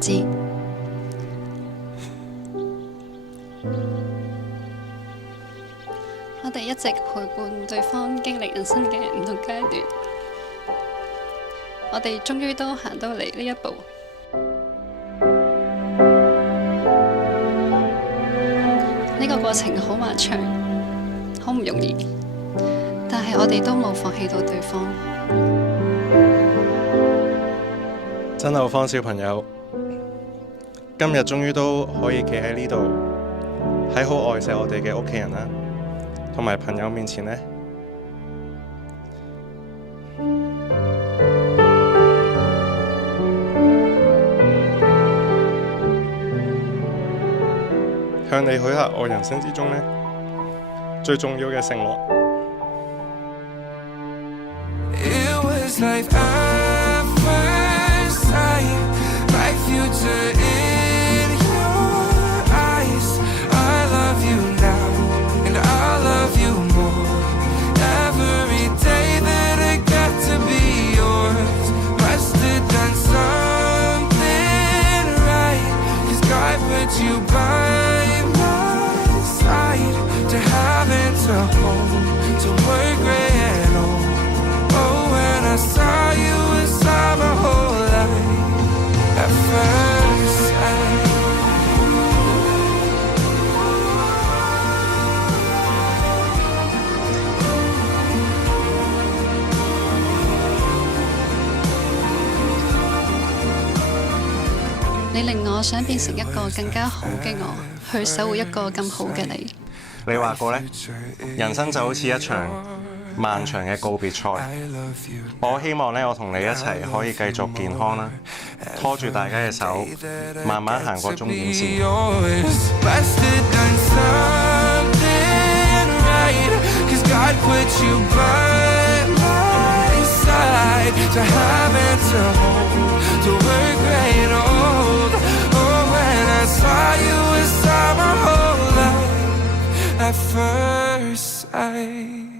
知。我哋一直陪伴對方經歷人生嘅唔同階段，我哋終於都行到嚟呢一步。呢個過程好漫長，好唔容易，但係我哋都冇放棄到對方。真後方小朋友，今日終於都可以企喺呢度，喺好愛錫我哋嘅屋企人啦，同埋朋友面前呢，向你許下我人生之中呢最重要嘅承諾。You by my side, to having to hold, to work great and old. Oh, when I saw you inside my whole life at first sight. 你令我想變成一個更加好嘅我，去守護一個更好嘅你。你話過呢，人生就好似一場漫長嘅告別賽。我希望呢，我同你一齊可以繼續健康啦，拖住大家嘅手，慢慢行過終點線。At first sight.